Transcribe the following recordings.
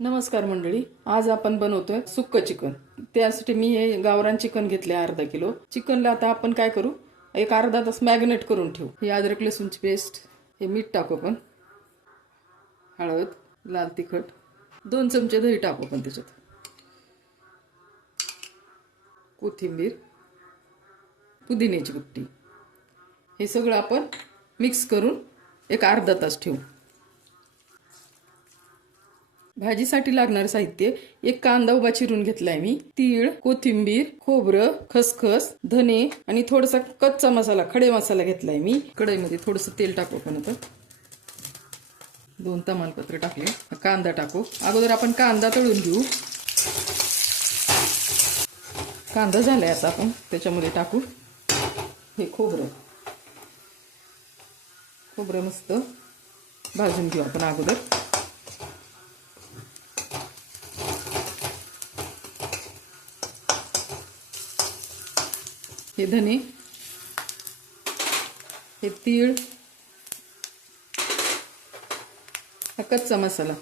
नमस्कार मंडळी, आज आपण बनवतोय सुक्क चिकन। त्यासाठी मी हे गावरान चिकन घेतले अर्धा किलो। चिकनला आता आपण काय करू, एक अर्धा तास मॅरिनेट करून ठेवू। ही अद्रक लसूणची पेस्ट, हे मीठ टाकू आपण, हळद, लाल तिखट, 2 चमचे दही टाकू आपण त्याच्यात, कोथिंबीर, पुदिन्याची कुट्टी, हे सगळं आपण मिक्स करून एक अर्धा तास ठेवू। भाजीसाठी लागणारे साहित्य, एक कांदा उभा चिरून घेतलाय मी, तीळ, कोथिंबीर, खोबरं, खसखस, धने आणि थोडासा कच्चा मसाला, खडे मसाला घेतलाय मी। कढईमध्ये थोडंसं तेल टाकू आपण आता, 2 तमालपत्र टाकले, कांदा टाकू। अगोदर आपण कांदा तळून घेऊ। कांदा झालाय, आता आपण त्याच्यामध्ये टाकू हे खोबरं मस्त भाजून घेऊ आपण अगोदर। हे धने, हे तीळ, हा कच्चा मसाला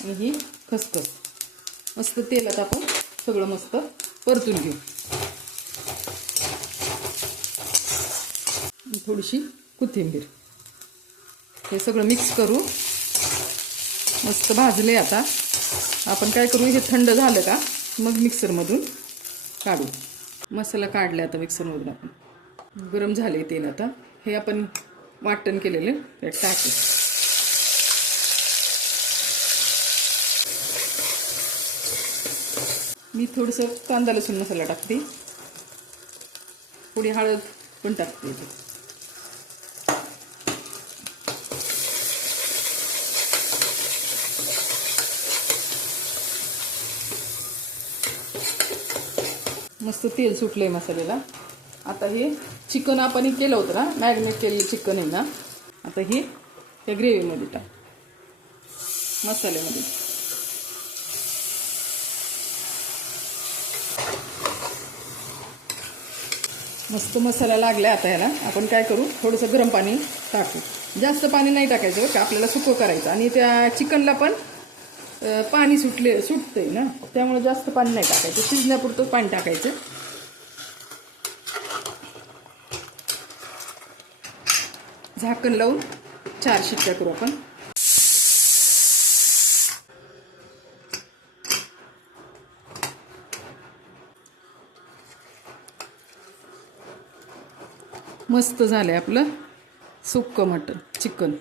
आणि ही खसखस मस्त तेलात आपण सगळं मस्त परतून घेऊ। थोडीशी कोथिंबीर, हे सगळं मिक्स करू। मस्त भाजले। आता आपण काय करू, हे थंड झालं का मग मिक्सरमधून काढू। मसाला काढला आता मिक्सरमधून आपण, गरम झाले तेल। आता हे आपण वाटण केलेले त्यात टाकू। मी थोडंसं कांदा लसूण मसाला टाकते, थोडी हळद पण टाकते इथे। मस्त तेल सुटलंय मसाल्याला। आता हे चिकन आपण केलं होतं ना, मॅरिनेट केलेलं चिकन आहे ना, आता हे त्या ग्रेव्हीमध्ये टाक, मसाल्यामध्ये। मस्त मसाला लागलाय। आता ह्याला आपण काय करू, थोडंसं गरम पाणी टाकू। जास्त पाणी नाही टाकायचं का, आपल्याला सुकं करायचं आणि त्या चिकनला पण पाणी सुटतंय ना, त्यामुळे जास्त पाणी नाही टाकायचं, शिजण्यापुरतं पाणी टाकायचं। झाकण लावून 4 शिट्ट्या करू आपण। मस्त झालंय आपलं सुक्क मटण चिकन।